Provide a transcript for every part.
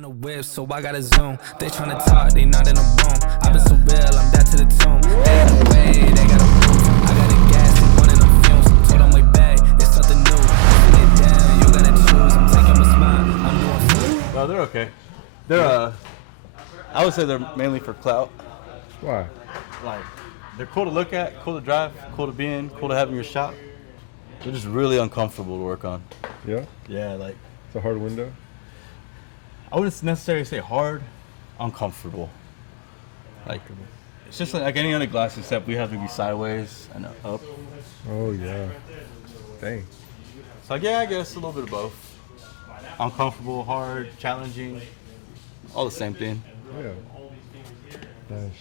in a whip, so I gotta zoom. They tryna talk, they not in a room. I've been so real, I'm dead to the tomb. They in the way, they gotta prove. I got a gas, they running the fumes. Told them way back, it's something new. Sit down, you gotta choose. I'm taking what's mine, I'm doing food. No, they're okay. They're I would say they're mainly for clout. Why? Like, they're cool to look at, cool to drive, cool to be in, cool to have in your shop. They're just really uncomfortable to work on. Yeah? Yeah, like, It's a hard window? I wouldn't necessarily say hard, uncomfortable. Like, it's just like any other glass except we have to be sideways and up. Oh, yeah. Dang. So yeah, I guess a little bit of both. Uncomfortable, hard, challenging, all the same thing. Yeah. Nice.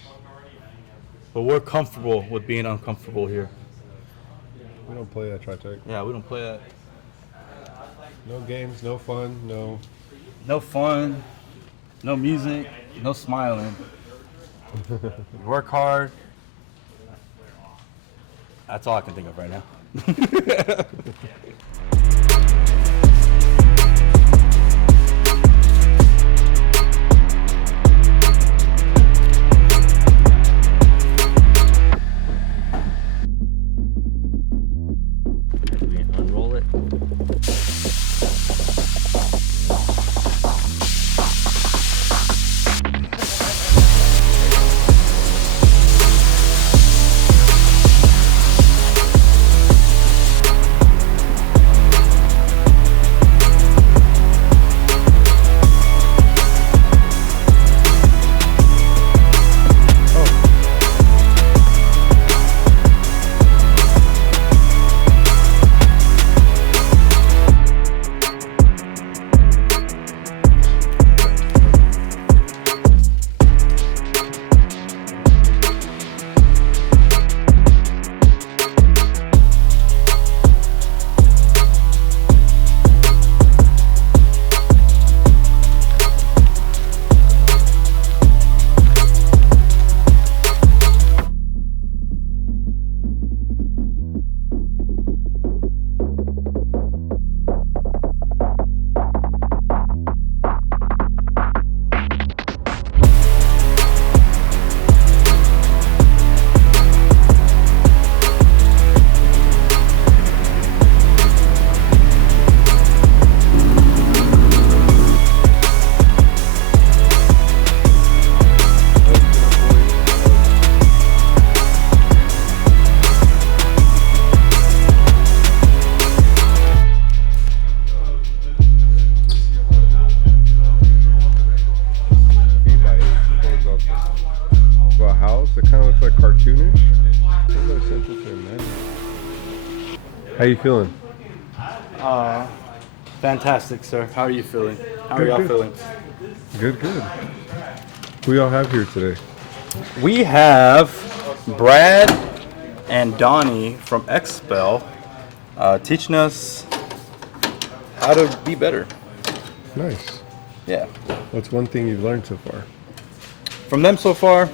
But we're comfortable with being uncomfortable here. We don't play that Tritek. Yeah, we don't play that. No games, no fun, no... No fun, no music, no smiling. Work hard. That's all I can think of right now. Unroll it. How you feeling? Fantastic, sir. How are you feeling? How are Good, y'all good. feeling? Good, good. Who y'all have here today? We have Brad and Donnie from XPEL teaching us how to be better. Nice. Yeah. What's one thing you've learned so far? From them so far,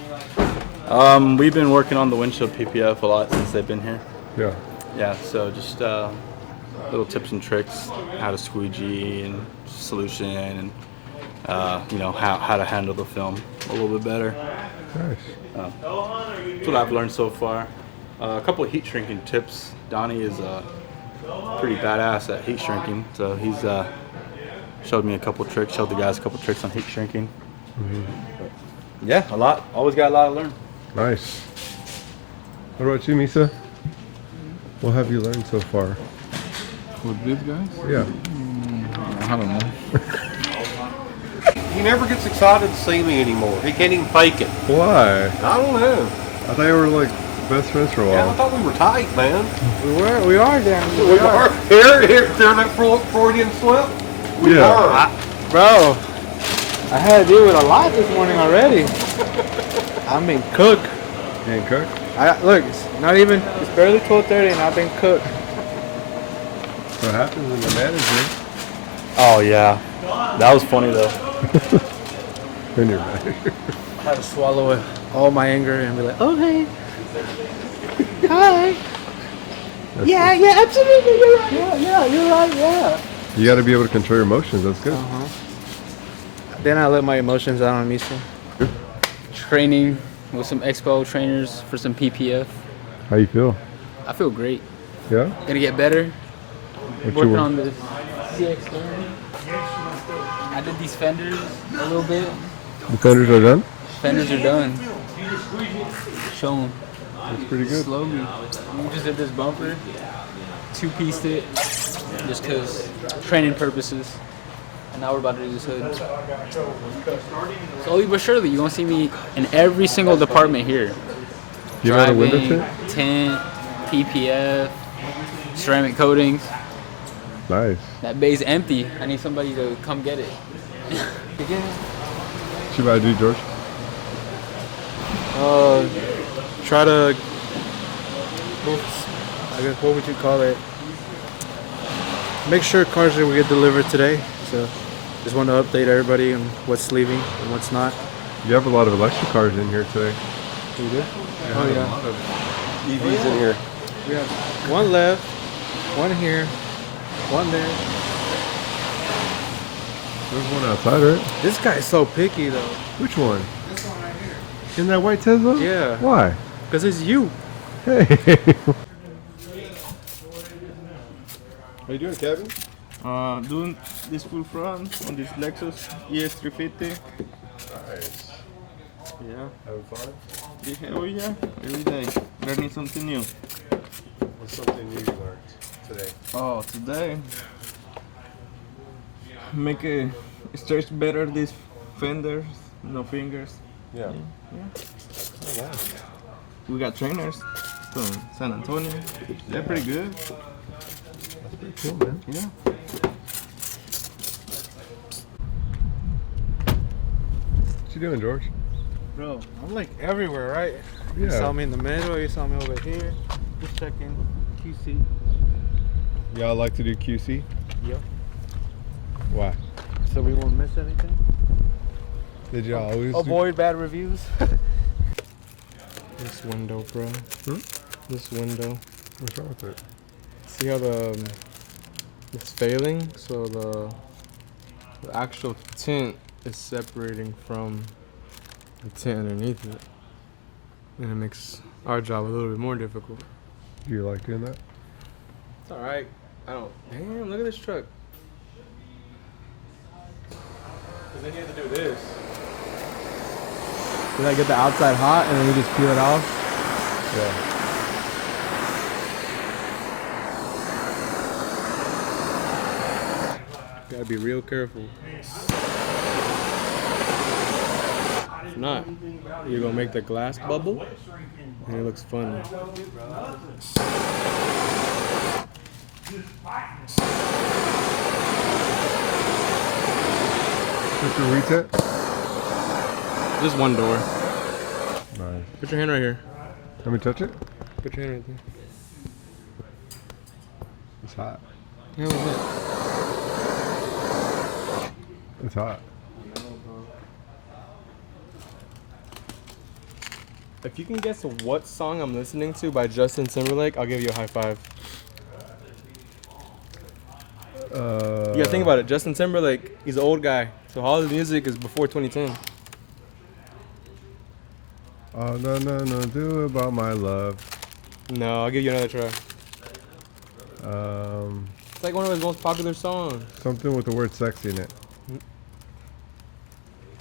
we've been working on the windshield PPF a lot since they've been here. Yeah. Yeah, so just little tips and tricks, how to squeegee and solution, and you know how to handle the film a little bit better. Nice. That's what I've learned so far. A couple of heat shrinking tips. Donnie is pretty badass at heat shrinking, so he's showed me a couple tricks, showed the guys a couple tricks on heat shrinking. Mm-hmm. Yeah, a lot. Always got a lot to learn. Nice. What about you, Misa? What have you learned so far? With these guys? Yeah. I don't know. He never gets excited to see me anymore. He can't even fake it. Why? I don't know. I thought you were like best friends for a Yeah, I while. thought we were tight, man. We are down. We are. Here, during that Freudian slip. We Yeah. are. Bro, I had to deal with a lot this morning already. I've been cooked. You ain't cook? Look, it's not even, it's barely 12:30 and I've been cooked. What happens when the manager? Oh yeah, that was funny though. When you're manager. I had to swallow all my anger and be like, okay. Hi. Yeah, absolutely. You're right. Yeah, you're right. Yeah. You got to be able to control your emotions. That's good. Then I let my emotions out on Misa. Training with some XPEL trainers for some PPF. How you feel? I feel great. Yeah? Gonna get better. What you Working work- on this CX stand. I did these fenders a little bit. The fenders are done? Fenders are done. Show them. That's pretty good. Slowly. We just did this bumper. Two-pieced it. Just because training purposes. And now we're about to do this hood. Slowly but surely, you're going to see me in every single department here. You know how to window Driving, tint? tint, PPF, ceramic coatings. Nice. That bay's empty. I need somebody to come get it. What you about to do, George? Try to, I guess, what would you call it? Make sure cars will get delivered today. So just want to update everybody on what's leaving and what's not. You have a lot of electric cars in here today. You do? Oh, yeah. A lot of EVs in here. We have one left, one here, one there. There's one outside, right? This guy's so picky though. Which one? In that white Tesla? Yeah. Why? Because it's you. Hey. How you doing, Kevin? Doing this full front on this Lexus ES350. Nice. Yeah. Having fun? Oh yeah, every day. Learning something new. What's something new you learned today? Oh, today. Make a stretch better these fenders, no fingers. Yeah. Yeah. Oh, wow. We got trainers from San Antonio. They're pretty good. That's pretty cool, man. Yeah. What you doing, George? Bro, I'm like everywhere, right? Yeah. You saw me in the middle, you saw me over here. Just checking QC. Y'all like to do QC? Yep. Why? So we won't miss anything. Did y'all always do? Avoid bad reviews. This window, bro. Hmm? This window. What's wrong with it? See how it's failing? So the actual tint is separating from the tint underneath it. And it makes our job a little bit more difficult. Do you like doing that? It's alright. I don't. Damn, look at this truck. Cause then you have to do this. Did I get the outside hot and then we just peel it off? Yeah. Gotta be real careful. If not, you're gonna make the glass bubble and it looks funny. What's your reset? Just one door. Nice. Put your hand right here. Let me touch it. Put your hand right there. It's hot. Yeah, what's that? It's hot. If you can guess what song I'm listening to by Justin Timberlake, I'll give you a high five. You gotta think about it. Justin Timberlake, he's an old guy, so all his music is before 2010. Oh, no, do about my love. No, I'll give you another try. It's like one of his most popular songs. Something with the word sexy in it.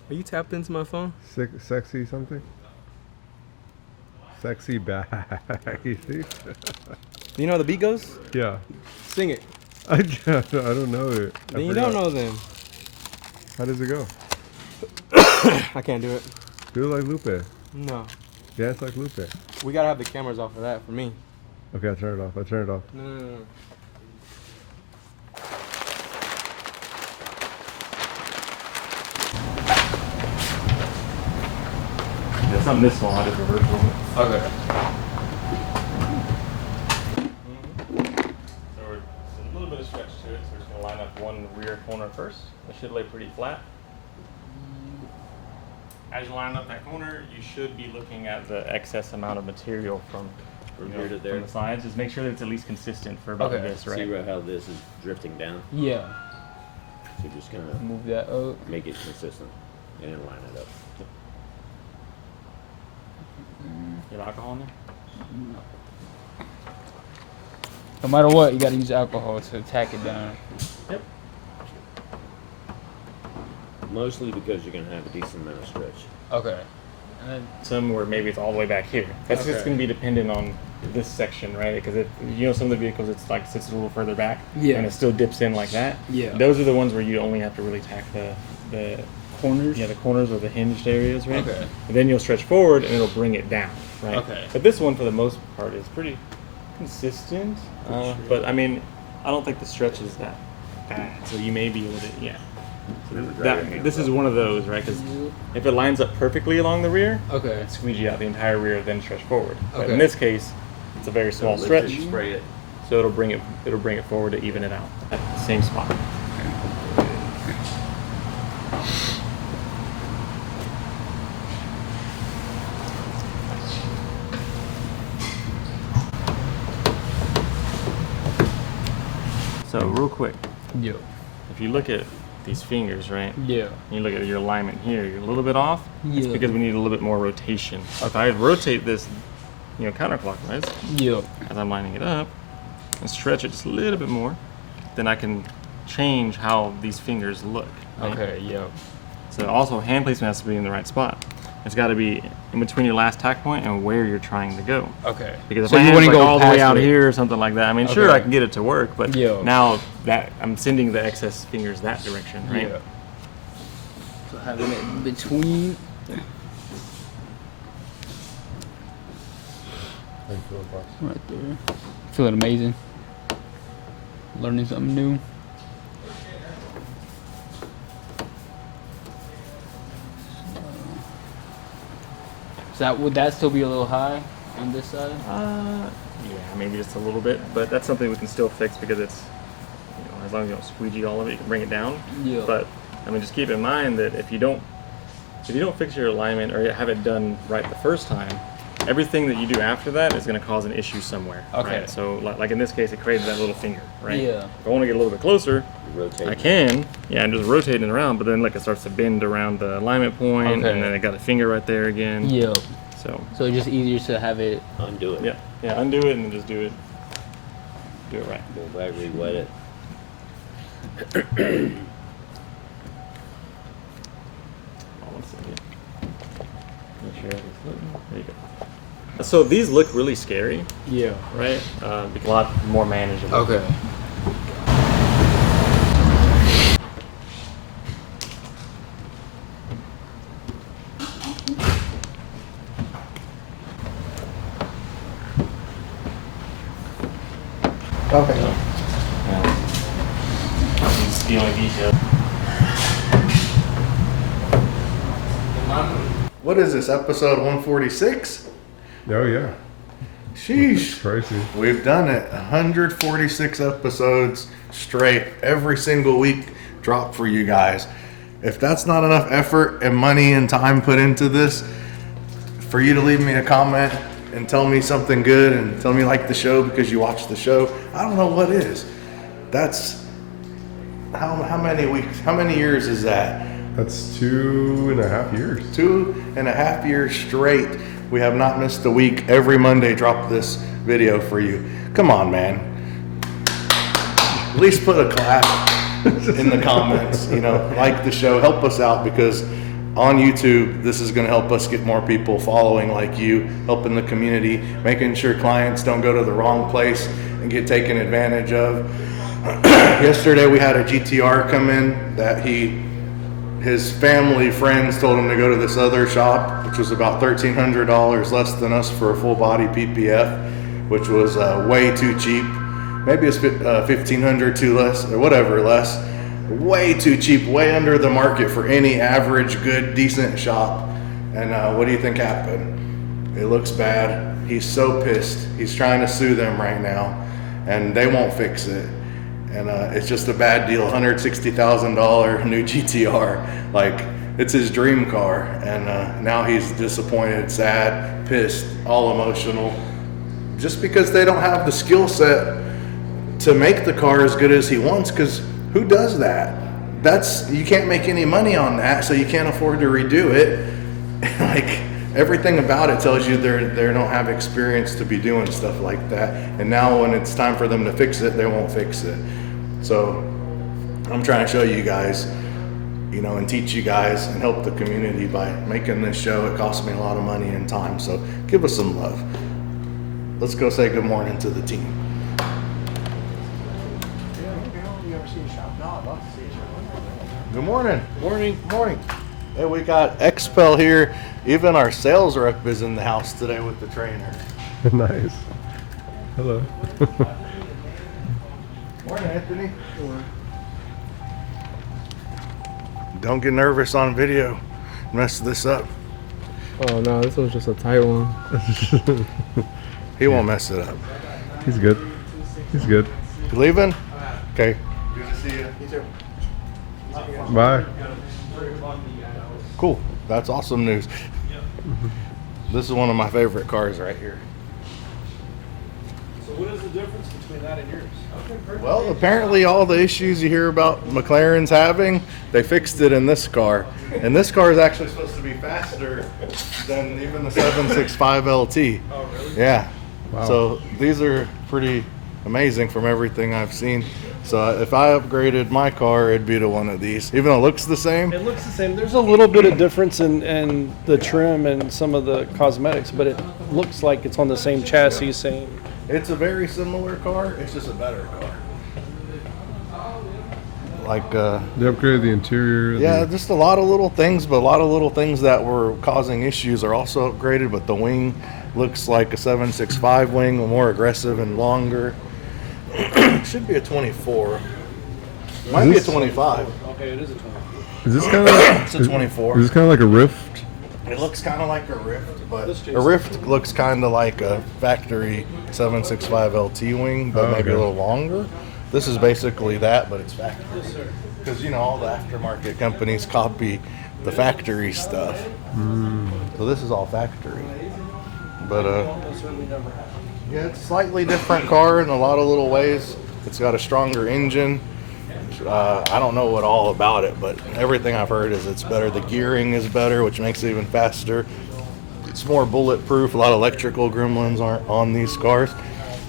Are you tapped into my phone? Sexy something? Sexy bag. You see? Do you know how the beat goes? Yeah. Sing it. I don't know it. Then you don't know them. How does it go? I can't do it. Do it like Lupe. No. Dance like Lupe. We gotta have the cameras off of that for me. Okay, I turn it off. No. It's on this one, I did reverse roll it. Okay. So there's a little bit of stretch to it, so we're just gonna line up one rear corner first. It should lay pretty flat. As you line up that corner, you should be looking at the excess amount of material from here to there. from the sides. Just make sure that it's at least consistent for about Okay. this, right? See how this is drifting down. Yeah. So just kind of Move that up. make it consistent and then line it up. You have alcohol in there? No matter what, you gotta use alcohol to tack it down. Yep. Mostly because you're going to have a decent amount of stretch. Okay. And then some where maybe it's all the way back here. That's just Okay. going to be dependent on this section, right? Because some of the vehicles it's like sits a little further back, Yeah. and it still dips in like that. Yeah. Those are the ones where you only have to really tack the Corners. the corners or the hinged areas, right? Okay. And then you'll stretch forward and it'll bring it down, right? Okay. But this one, for the most part, is pretty consistent. But I mean, I don't think the stretch is that bad, so you may be able to, yeah. So this is one of those, right? Because if it lines up perfectly along the rear, Okay. squeegee out the entire rear, then stretch forward. But Okay. in this case, it's a very small Lift stretch, it, spray it. so it'll bring it forward to even it out at the same spot. So real quick, Yeah. if you look at these fingers, right? Yeah. And you look at your alignment here, you're a little bit off. It's Yeah. because we need a little bit more rotation. If I rotate this, counterclockwise, Yeah. as I'm lining it up, and stretch it just a little bit more, then I can change how these fingers look. Right? Okay. Yeah. So also hand placement has to be in the right spot. It's got to be in between your last tack point and where you're trying to go. Okay. Because if So my you hand's wouldn't like go all the way past out it. here or something like that, I mean, sure, Okay. I can get it to work, but Yeah. now that I'm sending the excess fingers that direction, right? Yeah. So having it between. How you feel, boss? Right there. Feeling amazing. Learning something new. So would that still be a little high on this side? Yeah, maybe just a little bit, but that's something we can still fix because it's, as long as you don't squeegee all of it, you can bring it down. Yeah. But I mean, just keep in mind that if you don't fix your alignment or have it done right the first time, everything that you do after that is going to cause an issue somewhere. Okay. Right? So like in this case, it created that little finger, right? Yeah. If I want to get a little bit closer, Rotate. I can, and just rotating it around, but then look, it starts to bend around the alignment point, Okay. and then it got a finger right there again. Yeah. So So it's just easier to have it. Undo it. yeah, undo it and then just do it right. Go back, re-wet it. Hold on a second. Make sure everything's floating. There you go. So these look really scary, Yeah. right? Because a lot more manageable. Okay. Okay. Yeah. It's the only detail. What is this, episode 146? Oh, yeah. Sheesh. Crazy. We've done it. 146 episodes straight, every single week drop for you guys. If that's not enough effort and money and time put into this, for you to leave me a comment and tell me something good and tell me you like the show because you watched the show, I don't know what is. That's how many weeks, how many years is that? That's 2.5 years. 2.5 years straight. We have not missed a week. Every Monday, drop this video for you. Come on, man. At least put a clap in the comments. Like the show. Help us out because on YouTube, this is going to help us get more people following like you, helping the community, making sure clients don't go to the wrong place and get taken advantage of. Yesterday, we had a GTR come in that his family friends told him to go to this other shop, which was about $1,300 less than us for a full body PPF, which was way too cheap. Maybe it's $1,500 too less or whatever less. Way too cheap, way under the market for any average, good, decent shop. And what do you think happened? It looks bad. He's so pissed. He's trying to sue them right now, and they won't fix it. And it's just a bad deal, $160,000 new GTR. Like, it's his dream car. And now he's disappointed, sad, pissed, all emotional. Just because they don't have the skill set to make the car as good as he wants, because who does that? you can't make any money on that, so you can't afford to redo it. Like, everything about it tells you they don't have experience to be doing stuff like that. And now when it's time for them to fix it, they won't fix it. So I'm trying to show you guys, you know, and teach you guys and help the community by making this show. It costs me a lot of money and time, so give us some love. Let's go say good morning to the team. Good morning. Morning. Morning. Hey, we got XPEL here. Even our sales rep is in the house today with the trainer. Nice. Hello. Morning, Anthony. Don't get nervous on video. Mess this up. Oh no, this was just a tight one. He won't mess it up. He's good. He's good. You leaving? Okay. Good to see you. You too. Bye. Cool. That's awesome news. This is one of my favorite cars right here. So what is the difference between that and yours? Well, apparently all the issues you hear about McLaren's having, they fixed it in this car. And this car is actually supposed to be faster than even the 765 LT. Oh, really? Yeah. Wow. So these are pretty amazing from everything I've seen. So if I upgraded my car, it'd be to one of these. Even though it looks the same. It looks the same. There's a little bit of difference in the trim and some of the cosmetics, but it looks like it's on the same chassis, same. It's a very similar car. It's just a better car. Like, They upgraded the interior. yeah, just a lot of little things, but a lot of little things that were causing issues are also upgraded. But the wing looks like a 765 wing, more aggressive and longer. Should be a 24. Might be a 25. Okay, it is a 20. Is this kind of like, It's a 24. Is this kind of like a Rift? It looks kind of like a Rift, but Let's chase a Rift looks kind of like a factory 765 LT wing, but Oh, maybe a okay. little longer. This is basically that, but it's factory. Because, you know, all the aftermarket companies copy the factory stuff. So this is all factory. But, yeah, it's a slightly different car in a lot of little ways. It's got a stronger engine. I don't know what all about it, but everything I've heard is it's better. The gearing is better, which makes it even faster. It's more bulletproof. A lot of electrical gremlins aren't on these cars.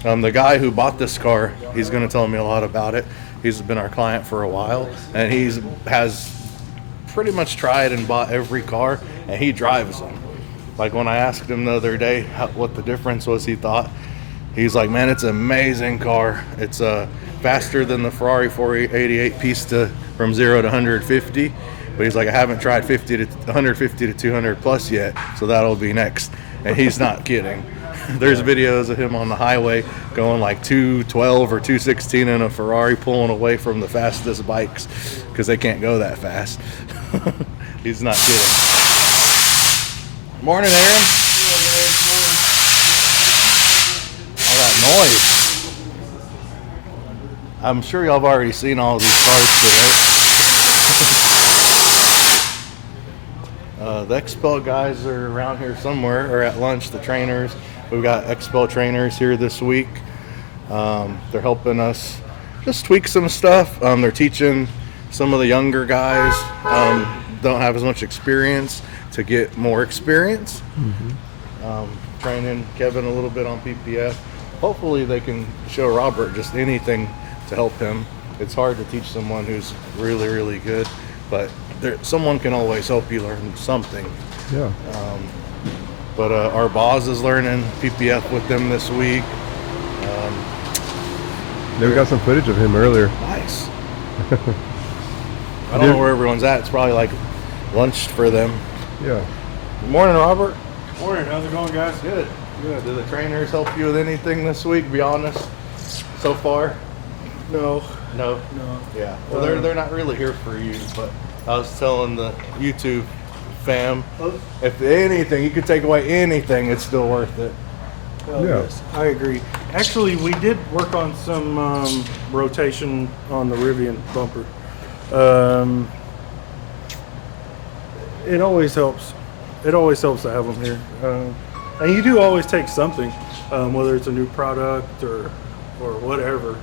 The guy who bought this car, he's going to tell me a lot about it. He's been our client for a while, and has pretty much tried and bought every car, and he drives them. Like when I asked him the other day what the difference was, he thought, he's like, man, it's an amazing car. It's faster than the Ferrari 488 Pista from 0 to 150. But he's like, I haven't tried 150 to 200 plus yet, so that'll be next. And he's not kidding. There's videos of him on the highway going like 212 or 216 in a Ferrari, pulling away from the fastest bikes because they can't go that fast. He's not kidding. Morning, Aaron. All that noise. I'm sure y'all have already seen all these cars today. The XPEL guys are around here somewhere, or at lunch, the trainers. We've got XPEL trainers here this week. They're helping us just tweak some stuff. They're teaching some of the younger guys, don't have as much experience, to get more experience. Training Kevin a little bit on PPF. Hopefully they can show Robert just anything to help him. It's hard to teach someone who's really, really good, but someone can always help you learn something. Yeah. But our boss is learning PPF with them this week. Yeah, we got some footage of him earlier. Nice. I don't know where everyone's at. It's probably like lunch for them. Yeah. Good morning, Robert. Morning, how's it going, guys? Good. Good. Do the trainers help you with anything this week? Be honest. So far. No. No. No. Yeah. Well, they're not really here for you, but I was telling the YouTube fam, if anything, you could take away anything, it's still worth it. Well, Yeah. yes, I agree. Actually, we did work on some rotation on the Rivian bumper. It always helps. It always helps to have them here. And you do always take something, whether it's a new product or whatever.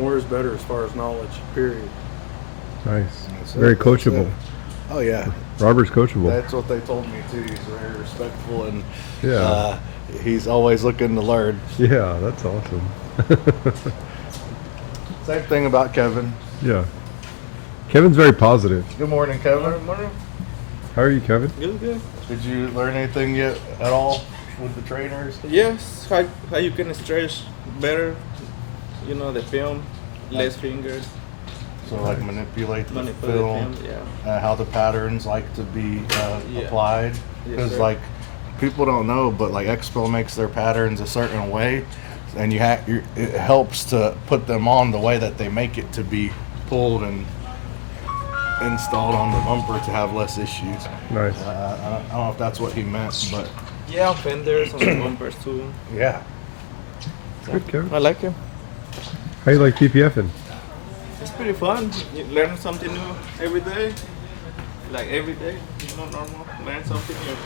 more is better as far as knowledge, period. Nice. That's Very it, that's coachable. it. Oh yeah, Robert's coachable. that's what they told me too. He's very respectful and Yeah. he's always looking to learn. Yeah, that's awesome. Same thing about Kevin. Yeah. Kevin's very positive. Good morning, Kevin. How are you, Kevin? Good, good. Did you learn anything yet at all with the trainers? Yes, how you can stretch better, you know, the film, less fingers, So like manipulate the manipulate film, film, yeah. how the patterns like to be Yeah. applied. Yes, Because sir. like people don't know, but like XPEL makes their patterns a certain way, and it helps to put them on the way that they make it to be pulled and installed on the bumper to have less issues. Nice. I don't know if that's what he meant, but Yeah, fenders on the bumpers too. yeah. Good, Kevin. I like it. How you like PPFing? It's pretty fun. You learn something new every day. Like every day, you know, normal. Learn something new.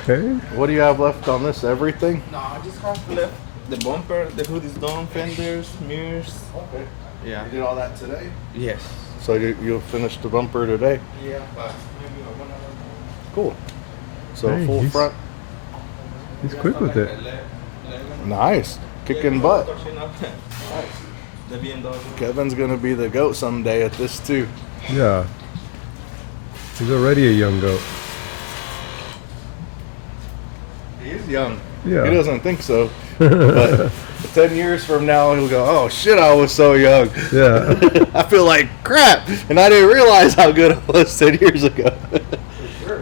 Okay. What do you have left on this? Everything? No, I just have left the bumper, the hood is done, fenders, mirrors. Okay. Yeah. You did all that today? Yes. So you'll finish the bumper today? Yeah, but maybe Cool. So Hey, full he's- front. He's quick with it. Nice. Kicking butt. The BMW. Kevin's gonna be the GOAT someday at this too. Yeah. He's already a young goat. He is young. Yeah. He doesn't think so. But 10 years from now, he'll go, oh shit, I was so young. Yeah. I feel like crap. And I didn't realize how good I was 10 years ago.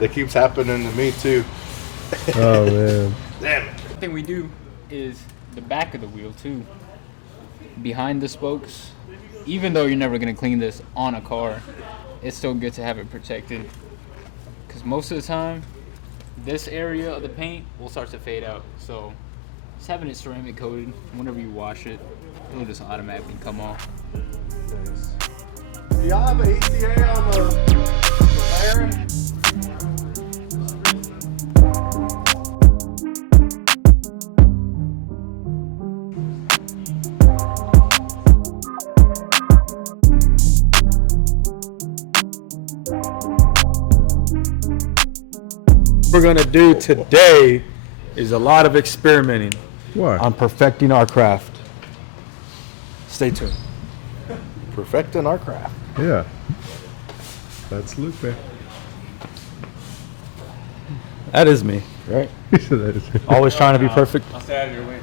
That keeps happening to me too. Oh man. Damn it. The thing we do is the back of the wheel too. Behind the spokes, even though you're never gonna clean this on a car, it's still good to have it protected. Because most of the time, this area of the paint will start to fade out. So just having it ceramic coated, whenever you wash it, it'll just automatically come off. Do y'all have an ETA on the McLaren? We're gonna do today is a lot of experimenting Why? on perfecting our craft. Stay tuned. Perfecting our craft. Yeah. That's Luke, man. That is me, right? He said that is Always trying to be perfect. I'll stay out of your way,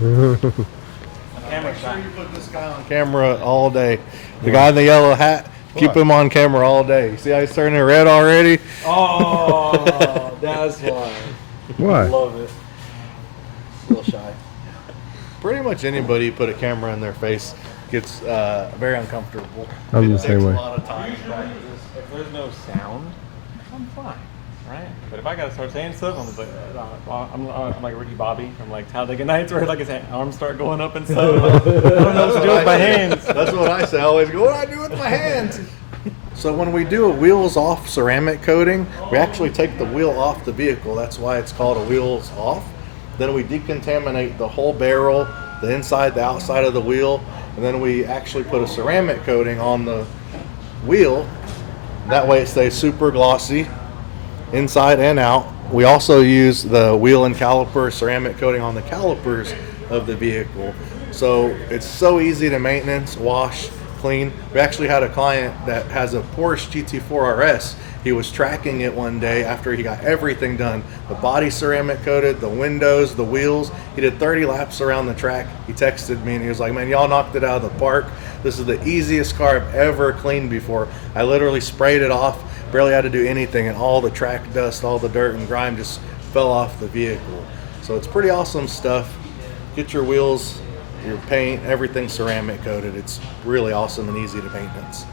so. Make sure you put this guy on camera all day. The guy in the yellow hat, keep him on camera all day. You see how he's turning red already? Oh, that's why. Why? Love it. A little shy. Pretty much anybody put a camera in their face gets very uncomfortable. I'm It the same takes way. a lot of time to practice. If there's no sound, I'm fine, right? But if I gotta start saying stuff, I'm just like, I'm like Ricky Bobby from like Talladega Nights, where like his arms start going up and stuff. I don't know what to do with my hands. That's what I say. I always go, what do I do with my hands? So when we do a wheels off ceramic coating, we actually take the wheel off the vehicle. That's why it's called a wheels off. Then we decontaminate the whole barrel, the inside, the outside of the wheel, and then we actually put a ceramic coating on the wheel. That way it stays super glossy inside and out. We also use the wheel and caliper ceramic coating on the calipers of the vehicle. So it's so easy to maintenance, wash, clean. We actually had a client that has a Porsche GT4 RS. He was tracking it one day after he got everything done. The body ceramic coated, the windows, the wheels. He did 30 laps around the track. He texted me and he was like, man, y'all knocked it out of the park. This is the easiest car I've ever cleaned before. I literally sprayed it off, barely had to do anything, and all the track dust, all the dirt and grime just fell off the vehicle. So it's pretty awesome stuff. Get your wheels, your paint, everything ceramic coated. It's really awesome and easy to maintenance.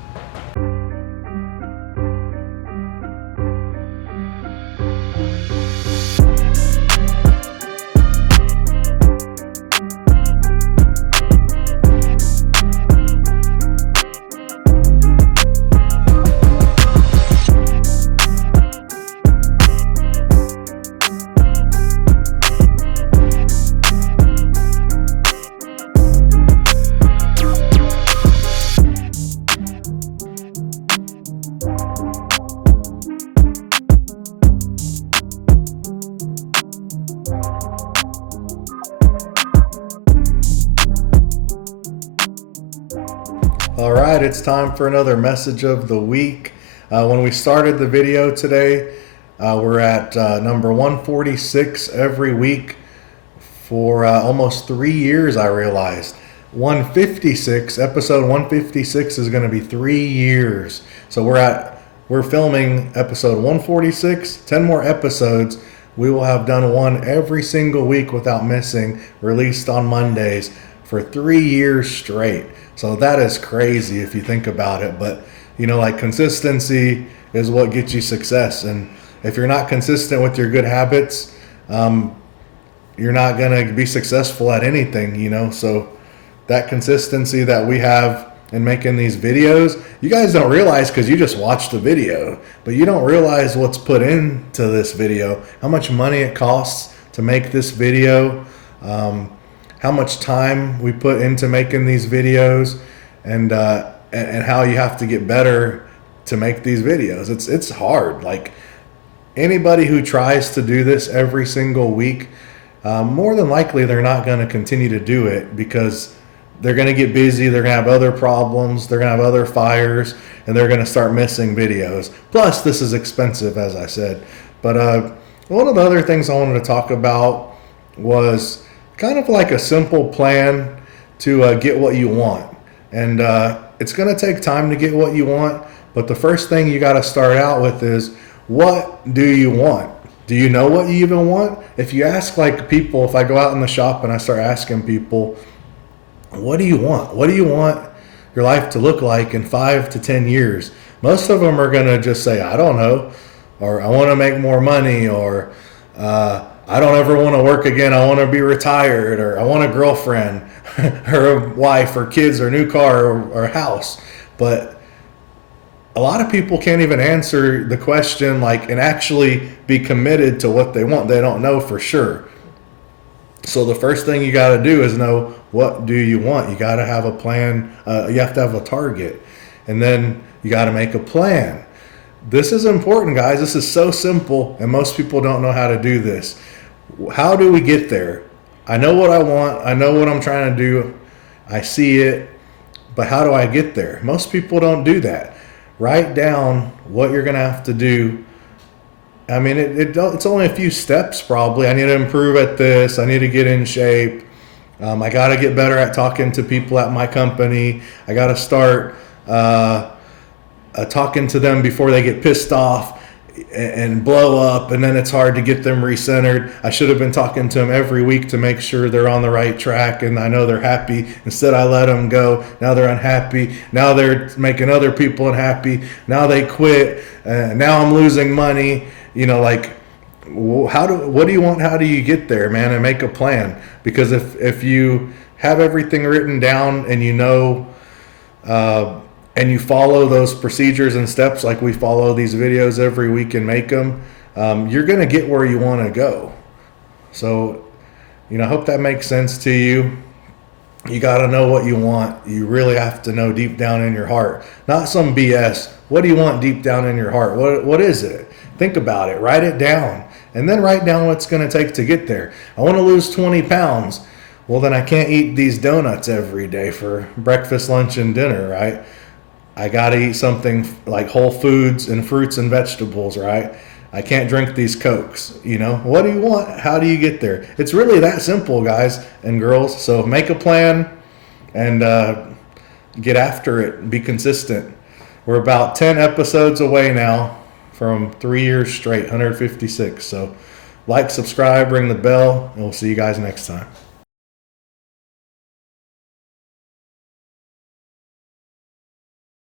that, it's time for another message of the week. When we started the video today, we're at number 146 every week for almost 3 years, I realized. 156, episode 156 is going to be 3 years. So we're filming episode 146, 10 more episodes. We will have done one every single week without missing, released on Mondays for 3 years straight. So that is crazy if you think about it. But, you know, like, consistency is what gets you success. And if you're not consistent with your good habits, you're not going to be successful at anything, you know. So that consistency that we have in making these videos, you guys don't realize because you just watch the video, but you don't realize what's put into this video, how much money it costs to make this video, how much time we put into making these videos, and how you have to get better to make these videos. It's hard. Like, anybody who tries to do this every single week, more than likely they're not going to continue to do it because they're going to get busy, they're going to have other problems, they're going to have other fires, and they're going to start missing videos. Plus, this is expensive, as I said. But one of the other things I wanted to talk about was kind of like a simple plan to get what you want. And it's going to take time to get what you want, but the first thing you got to start out with is, what do you want? Do you know what you even want? If you ask, like, people, if I go out in the shop and I start asking people, what do you want? What do you want your life to look like in 5 to 10 years? Most of them are going to just say, I don't know, or I want to make more money, or I don't ever want to work again, I want to be retired, or I want a girlfriend or a wife or kids or a new car or a house. But a lot of people can't even answer the question, like, and actually be committed to what they want. They don't know for sure. So the first thing you got to do is know, what do you want? You got to have a plan. You have to have a target, and then you got to make a plan. This is important, guys. This is so simple, and most people don't know how to do this. How do we get there? I know what I want. I know what I'm trying to do. I see it, but how do I get there? Most people don't do that. Write down what you're going to have to do. I mean, it's only a few steps probably. I need to improve at this. I need to get in shape. I got to get better at talking to people at my company. I got to start talking to them before they get pissed off and blow up, and then it's hard to get them recentered. I should have been talking to them every week to make sure they're on the right track and I know they're happy. Instead, I let them go. Now they're unhappy. Now they're making other people unhappy. Now they quit. Now I'm losing money. You know, like, what do you want? How do you get there, man? And make a plan. Because if you have everything written down and you know, and you follow those procedures and steps, like we follow these videos every week and make them, you're going to get where you want to go. So, you know, I hope that makes sense to you. You got to know what you want. You really have to know deep down in your heart, not some BS. What do you want deep down in your heart? What is it? Think about it. Write it down, and then write down what it's going to take to get there. I want to lose 20 pounds. Well, then I can't eat these donuts every day for breakfast, lunch, and dinner, right? I got to eat something like whole foods and fruits and vegetables, right? I can't drink these Cokes, you know? What do you want? How do you get there? It's really that simple, guys and girls. So make a plan and get after it and be consistent. We're about 10 episodes away now from 3 years straight, 156. So like, subscribe, ring the bell, and we'll see you guys next time.